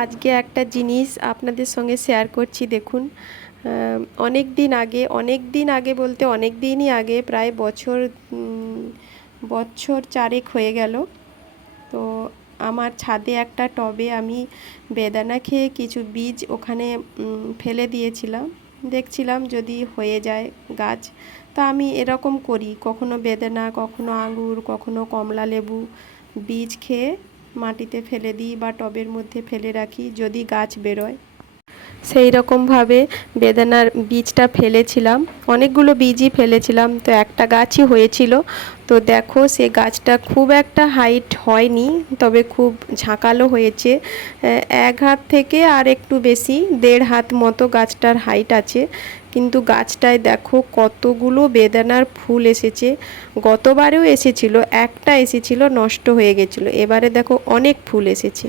আজকে একটা জিনিস আপনাদের সঙ্গে শেয়ার করছি দেখুন। অনেক দিন আগে বলতে অনেক দিনই আগে, প্রায় বছর চারেক হয়ে গেল। তো আমার ছাদে একটা টবে আমি বেদানা খেয়ে কিছু বীজ ওখানে ফেলে দিয়েছিলাম। দেখছিলাম যদি হয়ে যায় গাছ। তা আমি এরকম করি, কখনো বেদানা, কখনো আঙুর, কখনো কমলা লেবু বীজ খেয়ে মাটিতে ফেলে দিই বা টবের মধ্যে ফেলে রাখি, যদি গাছ বেরোয়। সেই রকমভাবে বেদানার বীজটা ফেলেছিলাম, অনেকগুলো বীজই ফেলেছিলাম, তো একটা গাছই হয়েছিল। তো দেখো সে গাছটা খুব একটা হাইট হয়নি, তবে খুব ঝাঁকালো হয়েছে। 1 হাত থেকে আর একটু বেশি, 1.5 হাত মতো গাছটার হাইট আছে। কিন্তু গাছটায় দেখো কতগুলো বেদানার ফুল এসেছে। গতবারেও এসেছিল, একটা এসেছিল নষ্ট হয়ে গেছিলো, এবারে দেখো অনেক ফুল এসেছে।